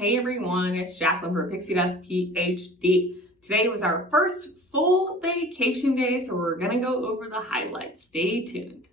Hey everyone, it's Jacqueline for Pixie Dust PhD. Today was our first full vacation day, so we're gonna go over the highlights. Stay tuned.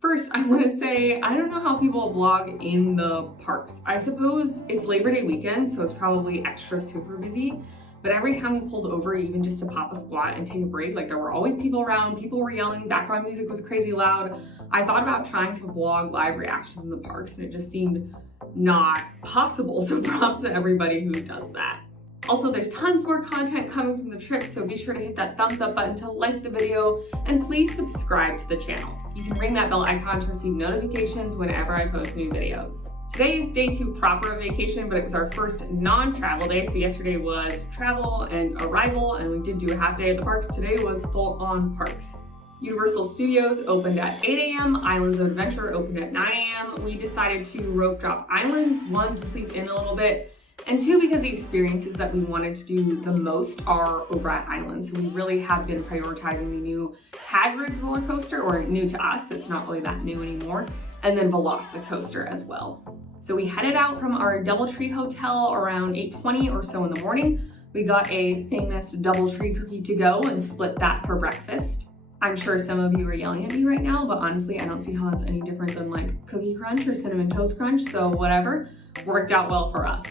First, I want to say, I don't know how people vlog in the parks. I suppose it's Labor Day weekend, so it's probably extra super busy. But every time we pulled over, even just to pop a squat and take a break, like there were always people around, people were yelling, background music was crazy loud. I thought about trying to vlog live reactions in the parks and it just seemed not possible. So props to everybody who does that. Also, there's tons more content coming from the trip, so be sure to hit that thumbs up button to like the video and please subscribe to the channel. You can ring that bell icon to receive notifications whenever I post new videos. Today is day 2 proper of vacation, but it was our first non-travel day. So yesterday was travel and arrival, and we did do a half day at the parks. Today was full on parks. Universal Studios opened at 8 a.m. Islands of Adventure opened at 9 a.m. We decided to rope drop islands, 1, to sleep in a little bit, and 2, because the experiences that we wanted to do the most are over at Islands. So we really have been prioritizing the new Hagrid's roller coaster, or new to us, it's not really that new anymore, and then Velocicoaster as well. So we headed out from our DoubleTree hotel around 8:20 or so in the morning. We got a famous DoubleTree cookie to go and split that for breakfast. I'm sure some of you are yelling at me right now, but honestly, I don't see how that's any different than like Cookie Crunch or Cinnamon Toast Crunch, so whatever, worked out well for us.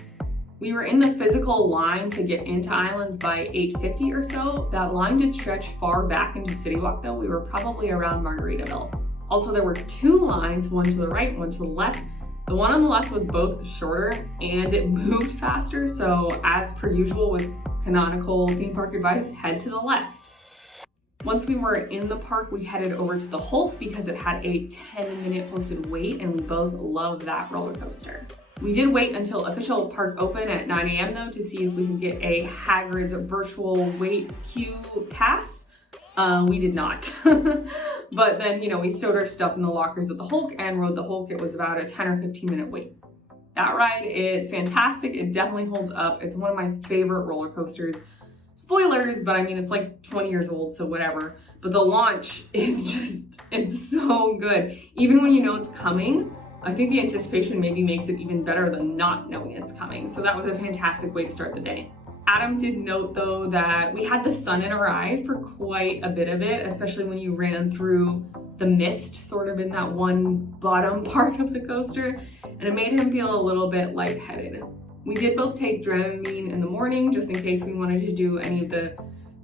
We were in the physical line to get into Islands by 8:50 or so. That line did stretch far back into City Walk though. We were probably around Margaritaville. Also, there were 2 lines, one to the right, one to the left. The one on the left was both shorter and it moved faster, so as per usual with canonical theme park advice, head to the left. Once we were in the park, we headed over to the Hulk because it had a 10-minute posted wait, and we both loved that roller coaster. We did wait until official park open at 9 a.m. though to see if we could get a Hagrid's virtual wait queue pass. We did not. But then, we stowed our stuff in the lockers at the Hulk and rode the Hulk. It was about a 10 or 15 minute wait. That ride is fantastic. It definitely holds up. It's one of my favorite roller coasters. Spoilers, but I mean, it's like 20 years old, so whatever. But the launch is it's so good. Even when you know it's coming, I think the anticipation maybe makes it even better than not knowing it's coming. So that was a fantastic way to start the day. Adam did note though that we had the sun in our eyes for quite a bit of it, especially when you ran through the mist sort of in that one bottom part of the coaster, and it made him feel a little bit lightheaded. We did both take Dramamine in the morning just in case we wanted to do any of the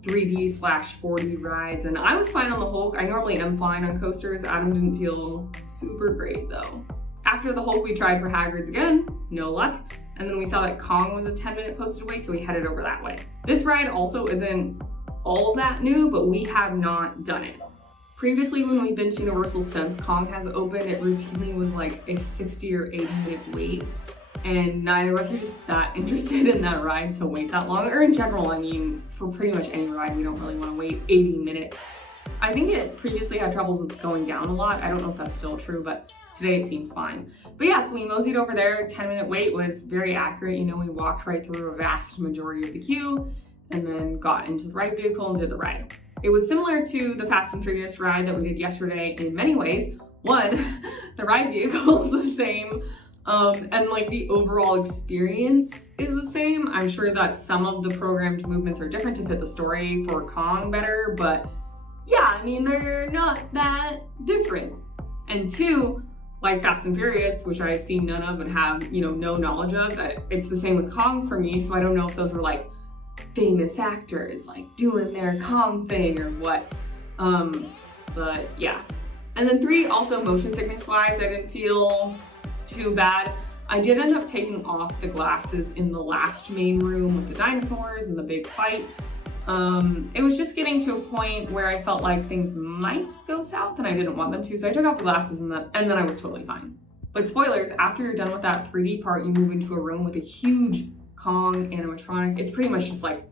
3D/4D rides, and I was fine on the Hulk. I normally am fine on coasters. Adam didn't feel super great though. After the Hulk, we tried for Hagrid's again, no luck. And then we saw that Kong was a 10-minute posted wait, so we headed over that way. This ride also isn't all that new, but we have not done it. Previously, when we've been to Universal since Kong has opened, it routinely was like a 60 or 80-minute wait. And neither of us are just that interested in that ride to wait that long. Or in general, I mean, for pretty much any ride, we don't really want to wait 80 minutes. I think it previously had troubles with going down a lot. I don't know if that's still true, but today it seemed fine. But yeah, so we moseyed over there. 10-minute wait was very accurate. We walked right through a vast majority of the queue and then got into the ride vehicle and did the ride. It was similar to the Fast and Furious ride that we did yesterday in many ways. One, the ride vehicle is the same, and like the overall experience is the same. I'm sure that some of the programmed movements are different to fit the story for Kong better, but yeah, I mean, they're not that different. And 2, like Fast and Furious, which I've seen none of and have, no knowledge of, it's the same with Kong for me, so I don't know if those were like famous actors like doing their Kong thing or what. But yeah. And then 3, also motion sickness wise, I didn't feel too bad. I did end up taking off the glasses in the last main room with the dinosaurs and the big fight. It was just getting to a point where I felt like things might go south and I didn't want them to, so I took off the glasses and then I was totally fine. But spoilers, after you're done with that 3D part, you move into a room with a huge Kong animatronic. It's pretty much just like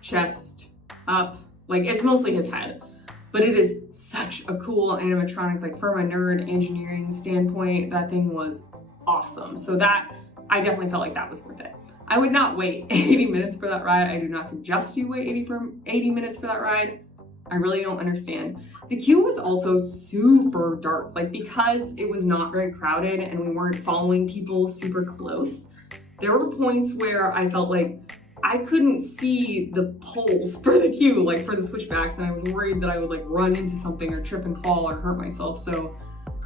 chest up, like it's mostly his head, but it is such a cool animatronic. Like from a nerd engineering standpoint, that thing was awesome. So that, I definitely felt like that was worth it. I would not wait 80 minutes for that ride. I do not suggest you wait 80 minutes for that ride, I really don't understand. The queue was also super dark, like because it was not very crowded and we weren't following people super close. There were points where I felt like I couldn't see the poles for the queue, like for the switchbacks, and I was worried that I would like run into something or trip and fall or hurt myself. So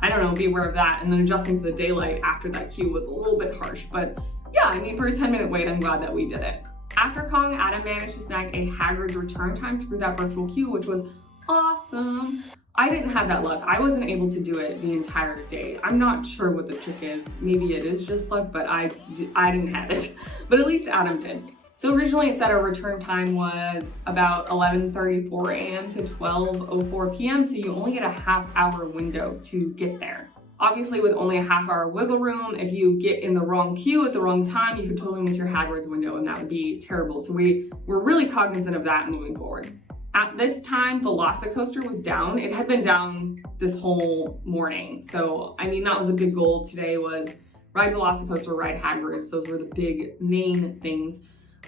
I don't know, be aware of that. And then adjusting to the daylight after that queue was a little bit harsh, but yeah, I mean, for a 10-minute wait, I'm glad that we did it. After Kong, Adam managed to snag a Hagrid's return time through that virtual queue, which was awesome. I didn't have that luck. I wasn't able to do it the entire day. I'm not sure what the trick is. Maybe it is just luck, but I didn't have it. But at least Adam did. So originally it said our return time was about 11:34 a.m. to 12:04 p.m. So you only get a half-hour window to get there. Obviously, with only a half-hour wiggle room, if you get in the wrong queue at the wrong time, you could totally miss your Hagrid's window, and that would be terrible. So we're really cognizant of that moving forward. At this time, Velocicoaster was down. It had been down this whole morning. So, I mean, that was a big goal of today, was ride Velocicoaster, ride Hagrid's. Those were the big main things.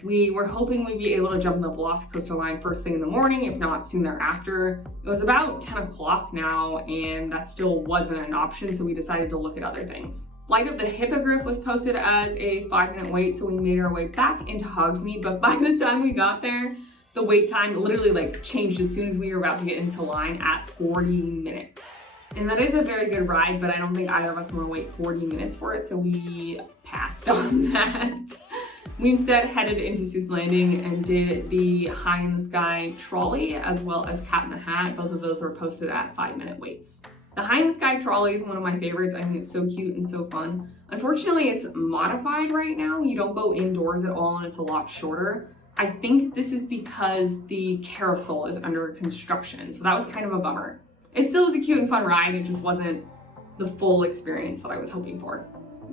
We were hoping we'd be able to jump on the Velocicoaster line first thing in the morning, if not soon thereafter. It was about 10 o'clock now, and that still wasn't an option, so we decided to look at other things. Flight of the Hippogriff was posted as a 5-minute wait, so we made our way back into Hogsmeade, but by the time we got there, the wait time literally like changed as soon as we were about to get into line at 40 minutes. And that is a very good ride, but I don't think either of us want to wait 40 minutes for it, so we passed on that. We instead headed into Seuss Landing and did the High in the Sky trolley as well as Cat in the Hat. Both of those were posted at 5-minute waits. The High in the Sky trolley is one of my favorites. I think it's so cute and so fun. Unfortunately, it's modified right now. You don't go indoors at all and it's a lot shorter. I think this is because the carousel is under construction, so that was kind of a bummer. It still was a cute and fun ride, it just wasn't the full experience that I was hoping for.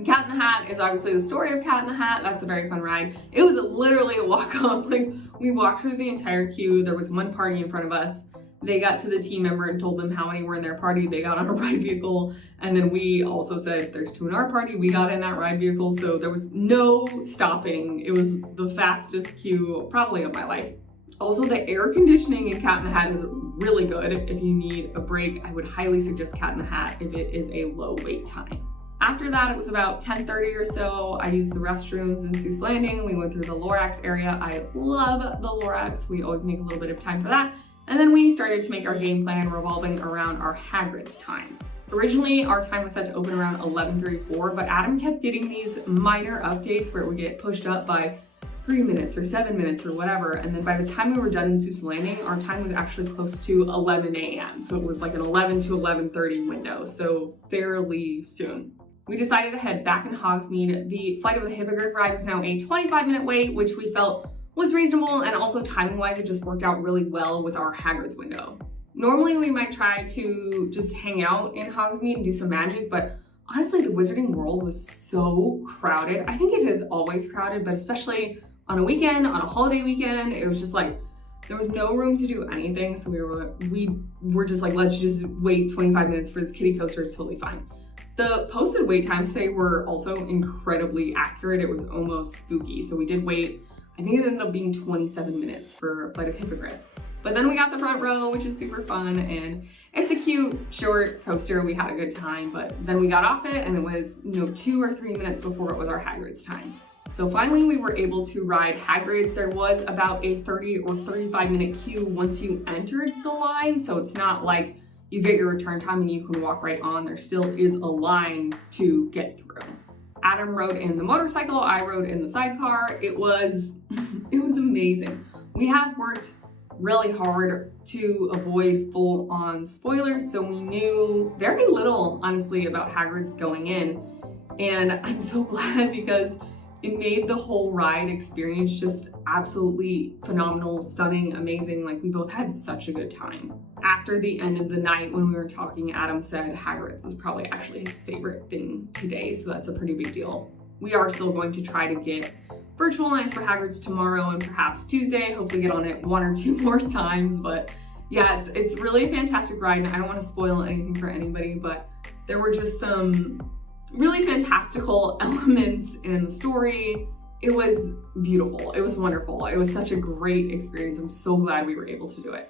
Cat in the Hat is obviously the story of Cat in the Hat. That's a very fun ride. It was literally a walk-on. Like, we walked through the entire queue. There was one party in front of us. They got to the team member and told them how many were in their party. They got on a ride vehicle. And then we also said, there's 2 in our party. We got in that ride vehicle. So there was no stopping. It was the fastest queue probably of my life. Also, the air conditioning in Cat in the Hat is really good. If you need a break, I would highly suggest Cat in the Hat if it is a low wait time. After that, it was about 10:30 or so. I used the restrooms in Seuss Landing. We went through the Lorax area. I love the Lorax. We always make a little bit of time for that. And then we started to make our game plan revolving around our Hagrid's time. Originally, our time was set to open around 11:34, but Adam kept getting these minor updates where it would get pushed up by 3 minutes or 7 minutes or whatever. And then by the time we were done in Seuss Landing, our time was actually close to 11 a.m. So it was like an 11 to 11:30 window, so fairly soon. We decided to head back in Hogsmeade. The Flight of the Hippogriff ride was now a 25-minute wait, which we felt was reasonable, and also timing-wise, it just worked out really well with our Hagrid's window. Normally, we might try to just hang out in Hogsmeade and do some magic, but honestly, the Wizarding World was so crowded. I think it is always crowded, but especially on a weekend, on a holiday weekend, it was just like, there was no room to do anything, so we were just like, let's just wait 25 minutes for this kiddie coaster, it's totally fine. The posted wait times today were also incredibly accurate. It was almost spooky. So we did wait, I think it ended up being 27 minutes for Flight of Hippogriff. But then we got the front row, which is super fun, and it's a cute, short coaster. We had a good time, but then we got off it and it was, 2 or 3 minutes before it was our Hagrid's time. So finally we were able to ride Hagrid's. There was about a 30 or 35-minute queue once you entered the line. So it's not like you get your return time and you can walk right on. There still is a line to get through. Adam rode in the motorcycle, I rode in the sidecar. It was amazing. We have worked really hard to avoid full-on spoilers, so we knew very little, honestly, about Hagrid's going in. And I'm so glad because it made the whole ride experience just absolutely phenomenal, stunning, amazing. Like, we both had such a good time. After the end of the night, when we were talking, Adam said Hagrid's was probably actually his favorite thing today, so that's a pretty big deal. We are still going to try to get virtual lines for Hagrid's tomorrow and perhaps Tuesday, hopefully get on it 1 or 2 more times, but yeah, it's really a fantastic ride, and I don't want to spoil anything for anybody, but there were just some really fantastical elements in the story. It was beautiful. It was wonderful. It was such a great experience. I'm so glad we were able to do it.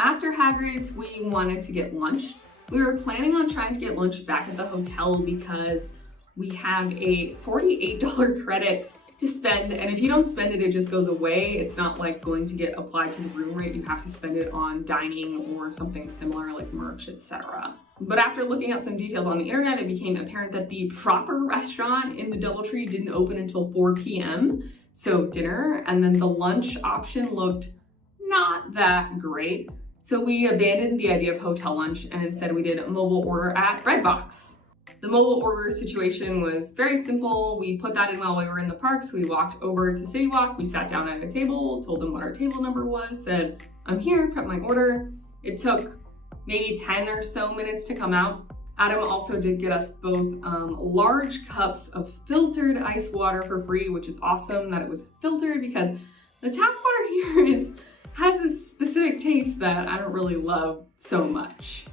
After Hagrid's, we wanted to get lunch. We were planning on trying to get lunch back at the hotel because we have a $48 credit to spend, and if you don't spend it, it just goes away. It's not like going to get applied to the room rate. You have to spend it on dining or something similar like merch, etc. But after looking up some details on the internet, it became apparent that the proper restaurant in the DoubleTree didn't open until 4 p.m. So dinner, and then the lunch option looked not that great. So we abandoned the idea of hotel lunch and instead we did a mobile order at Redbox. The mobile order situation was very simple. We put that in while we were in the parks. We walked over to City Walk. We sat down at a table, told them what our table number was, said, I'm here, prep my order. It took maybe 10 or so minutes to come out. Adam also did get us both large cups of filtered ice water for free, which is awesome that it was filtered because the tap water here has a specific taste that I don't really love so much.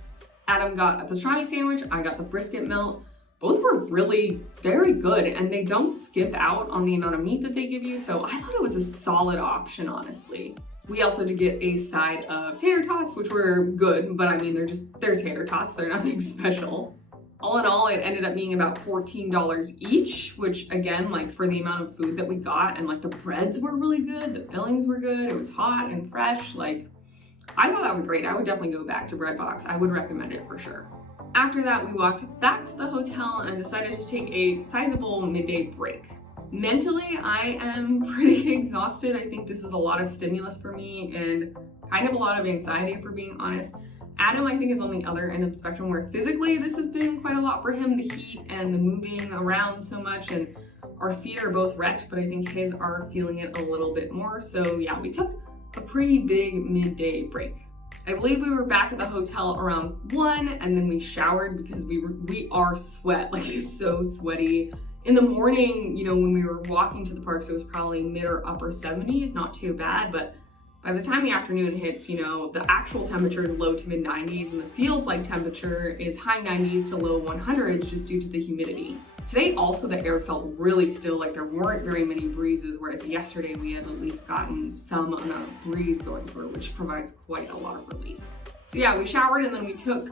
Adam got a pastrami sandwich, I got the brisket melt. Both were really very good and they don't skip out on the amount of meat that they give you, so I thought it was a solid option, honestly. We also did get a side of tater tots, which were good, but I mean, they're tater tots, they're nothing special. All in all, it ended up being about $14 each, which again, like for the amount of food that we got, and like the breads were really good, the fillings were good, it was hot and fresh, like I thought that was great. I would definitely go back to Redbox. I would recommend it for sure. After that, we walked back to the hotel and decided to take a sizable midday break. Mentally, I am pretty exhausted. I think this is a lot of stimulus for me and kind of a lot of anxiety, if we're being honest. Adam, I think, is on the other end of the spectrum where physically this has been quite a lot for him, the heat and the moving around so much, and our feet are both wrecked, but I think his are feeling it a little bit more. So yeah, we took a pretty big midday break. I believe we were back at the hotel around 1 and then we showered because we are sweat, like it's so sweaty. In the morning, you know, when we were walking to the parks, it was probably mid or upper 70s, not too bad, but by the time the afternoon hits, you know, the actual temperature is low to mid 90s and the feels like temperature is high 90s to low 100s just due to the humidity. Today also the air felt really still, like there weren't very many breezes, whereas yesterday we had at least gotten some amount of breeze going through, which provides quite a lot of relief. So yeah, we showered and then we took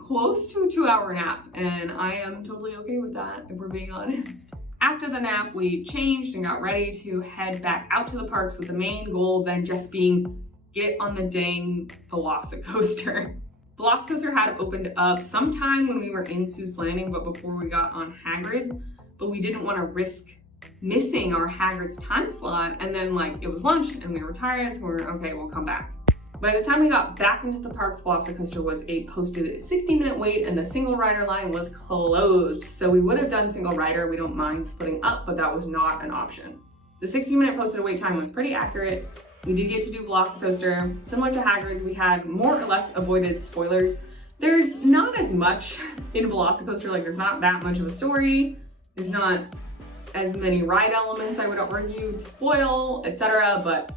close to a 2-hour nap, and I am totally okay with that, if we're being honest. After the nap, we changed and got ready to head back out to the parks with the main goal then just being get on the dang Velocicoaster. Velocicoaster had opened up sometime when we were in Seuss Landing, but before we got on Hagrid's, but we didn't want to risk missing our Hagrid's time slot, and then like it was lunch and we were tired, so we were okay, we'll come back. By the time we got back into the parks, Velocicoaster was a posted 60-minute wait and the single rider line was closed. So we would have done single rider, we don't mind splitting up, but that was not an option. The 60-minute posted wait time was pretty accurate. We did get to do Velocicoaster. Similar to Hagrid's, we had more or less avoided spoilers. There's not as much in Velocicoaster, like there's not that much of a story. There's not as many ride elements, I would argue, to spoil, etc. But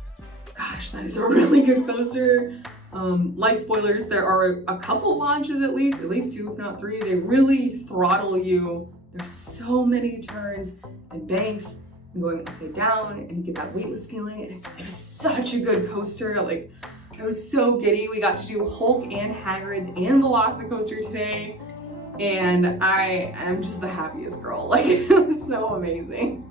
gosh, that is a really good coaster. Light spoilers, there are a couple launches at least 2 if not 3. They really throttle you. There's so many turns and banks and going upside down, and you get that weightless feeling. It's such a good coaster. Like, I was so giddy. We got to do Hulk and Hagrid's and Velocicoaster today, and I am just the happiest girl. Like, it was so amazing.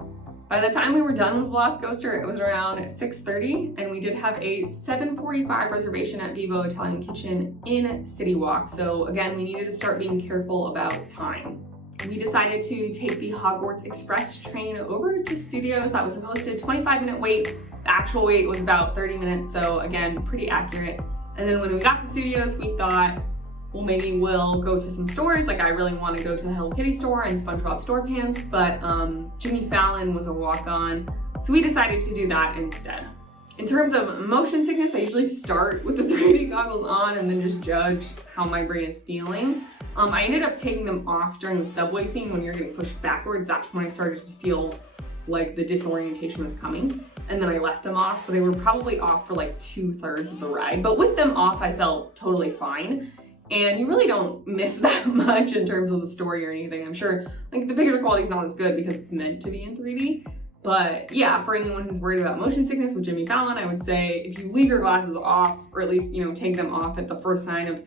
By the time we were done with Velocicoaster, it was around 6:30, and we did have a 7:45 reservation at Vivo Italian Kitchen in City Walk. So again, we needed to start being careful about time. We decided to take the Hogwarts Express train over to Studios. That was a posted 25-minute wait. The actual wait was about 30 minutes, so again, pretty accurate. And then when we got to Studios, we thought, well, maybe we'll go to some stores. Like, I really want to go to the Hello Kitty store and SpongeBob SquarePants, but Jimmy Fallon was a walk-on, so we decided to do that instead. In terms of motion sickness, I usually start with the 3D goggles on and then just judge how my brain is feeling. I ended up taking them off during the subway scene when you're getting pushed backwards. That's when I started to feel like the disorientation was coming. And then I left them off, so they were probably off for like 2/3 of the ride. But with them off, I felt totally fine. And you really don't miss that much in terms of the story or anything. I'm sure like the picture quality is not as good because it's meant to be in 3D. But yeah, for anyone who's worried about motion sickness with Jimmy Fallon, I would say if you leave your glasses off, or at least, take them off at the first sign of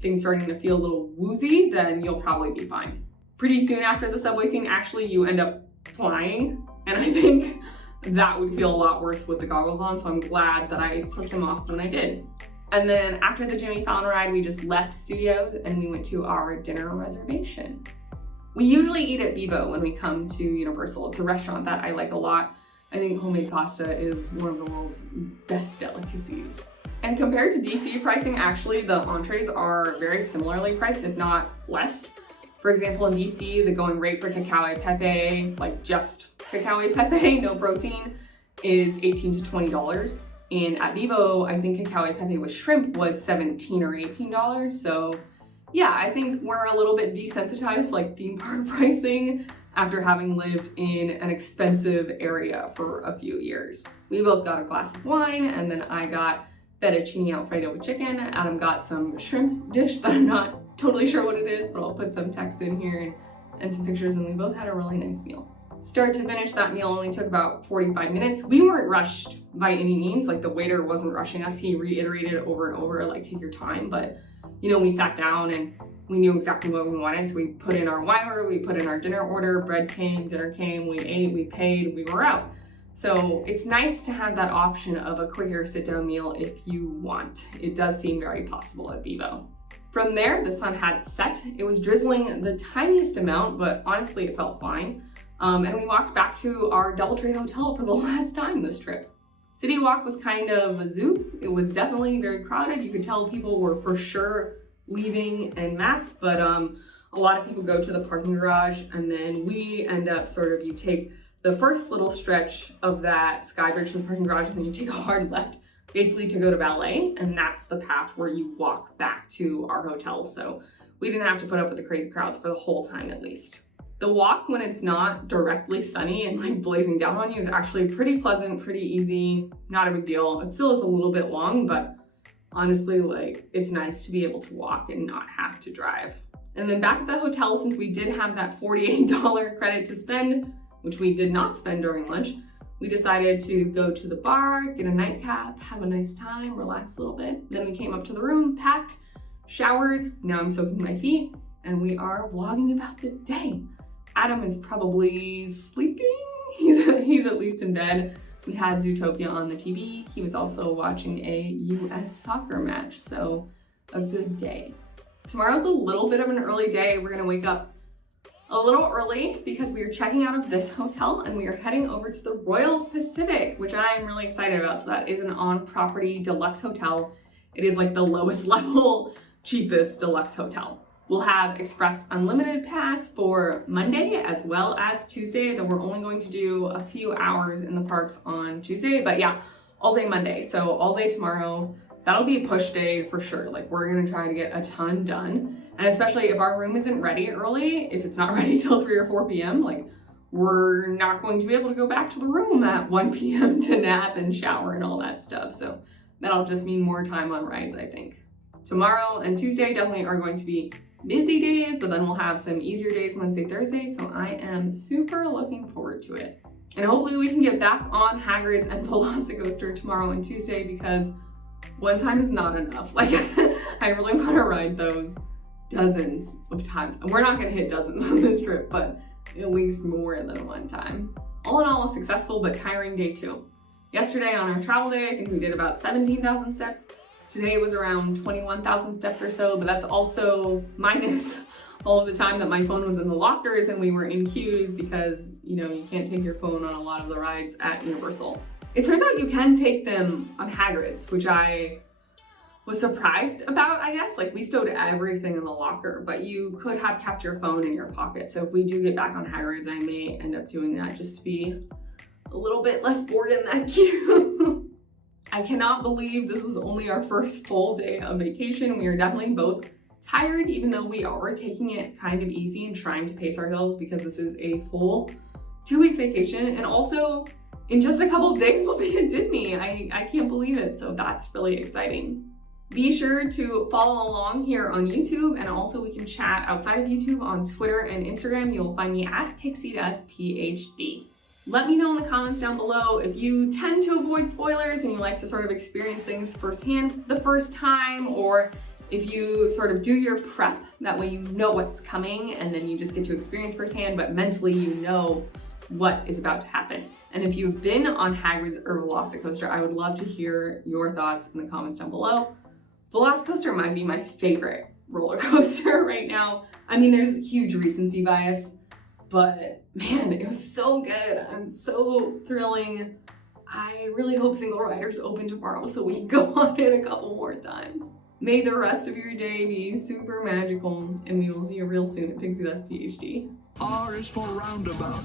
things starting to feel a little woozy, then you'll probably be fine. Pretty soon after the subway scene, actually, you end up flying, and I think that would feel a lot worse with the goggles on, so I'm glad that I took them off when I did. And then after the Jimmy Fallon ride, we just left studios and we went to our dinner reservation. We usually eat at Vivo when we come to Universal. It's a restaurant that I like a lot. I think homemade pasta is one of the world's best delicacies. And compared to DC pricing, actually, the entrees are very similarly priced, if not less. For example, in DC, the going rate for cacao e pepe, like just cacao e pepe, no protein, is $18 to $20. And at Vivo, I think cacao e pepe with shrimp was $17 or $18. So yeah, I think we're a little bit desensitized to like theme park pricing after having lived in an expensive area for a few years. We both got a glass of wine, and then I got fettuccine alfredo with chicken. Adam got some shrimp dish that I'm not totally sure what it is, but I'll put some text in here and some pictures, and we both had a really nice meal. Start to finish, that meal only took about 45 minutes. We weren't rushed by any means, like the waiter wasn't rushing us. He reiterated over and over, like, take your time, but we sat down and we knew exactly what we wanted. So we put in our wine order, we put in our dinner order, bread came, dinner came, we ate, we paid, we were out. So it's nice to have that option of a quicker sit down meal if you want. It does seem very possible at Vivo. From there, the sun had set. It was drizzling the tiniest amount, but honestly, it felt fine. And we walked back to our DoubleTree hotel for the last time this trip. City Walk was kind of a zoo. It was definitely very crowded. You could tell people were for sure leaving en masse, but a lot of people go to the parking garage, and then we end up you take the first little stretch of that sky bridge to the parking garage, and then you take a hard left basically to go to ballet, and that's the path where you walk back to our hotel. So we didn't have to put up with the crazy crowds for the whole time, at least. The walk, when it's not directly sunny and like blazing down on you, is actually pretty pleasant, pretty easy, not a big deal. It still is a little bit long, but honestly, it's nice to be able to walk and not have to drive. And then back at the hotel, since we did have that $48 credit to spend, which we did not spend during lunch, we decided to go to the bar, get a nightcap, have a nice time, relax a little bit. Then we came up to the room, packed, showered. Now I'm soaking my feet, and we are vlogging about the day. Adam is probably sleeping. He's at least in bed. We had Zootopia on the TV. He was also watching a US soccer match, so a good day. Tomorrow's a little bit of an early day. We're gonna wake up a little early because we are checking out of this hotel and we are heading over to the Royal Pacific, which I'm really excited about. So that is an on-property deluxe hotel. It is like the lowest level, cheapest deluxe hotel. We'll have Express Unlimited Pass for Monday as well as Tuesday, though we're only going to do a few hours in the parks on Tuesday, but yeah, all day Monday. So all day tomorrow, that'll be a push day for sure. We're gonna try to get a ton done. And especially if our room isn't ready early, if it's not ready till 3 or 4 p.m., we're not going to be able to go back to the room at 1 p.m. to nap and shower and all that stuff. So that'll just mean more time on rides, I think. Tomorrow and Tuesday definitely are going to be busy days, but then we'll have some easier days Wednesday, Thursday, so I am super looking forward to it. And hopefully we can get back on Hagrid's and Velocicoaster tomorrow and Tuesday, because one time is not enough. I really want to ride those dozens of times. And we're not going to hit dozens on this trip, but at least more than one time. All in all, a successful but tiring day too. Yesterday on our travel day, I think we did about 17,000 steps. Today was around 21,000 steps or so, but that's also minus all of the time that my phone was in the lockers and we were in queues because, you can't take your phone on a lot of the rides at Universal. It turns out you can take them on Hagrid's, which I was surprised about, I guess. We stowed everything in the locker, but you could have kept your phone in your pocket. So if we do get back on Hagrid's, I may end up doing that just to be a little bit less bored in that queue. I cannot believe this was only our first full day of vacation. We are definitely both tired, even though we are taking it kind of easy and trying to pace ourselves because this is a full 2-week vacation. And also, in just a couple of days, we'll be at Disney. I can't believe it, so that's really exciting. Be sure to follow along here on YouTube, and also we can chat outside of YouTube on Twitter and Instagram. You'll find me at PixieDustPhD. Let me know in the comments down below if you tend to avoid spoilers and you like to sort of experience things firsthand the first time, or if you sort of do your prep, that way you know what's coming and then you just get to experience firsthand, but mentally you know what is about to happen. And if you've been on Hagrid's or Velocicoaster, I would love to hear your thoughts in the comments down below. Velocicoaster might be my favorite roller coaster right now. I mean, there's huge recency bias, but man, it was so good. I'm so thrilling. I really hope single riders open tomorrow so we can go on it a couple more times. May the rest of your day be super magical, and we will see you real soon at Pixie Dust PhD. R is for roundabout.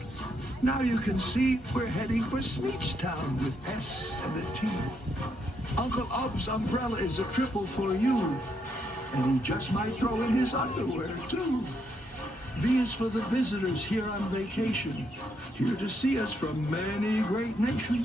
Now you can see we're heading for Sneechtown with S and a T. Uncle Ub's umbrella is a triple for you, and he just might throw in his underwear too. V is for the visitors here on vacation, here to see us from many great nations.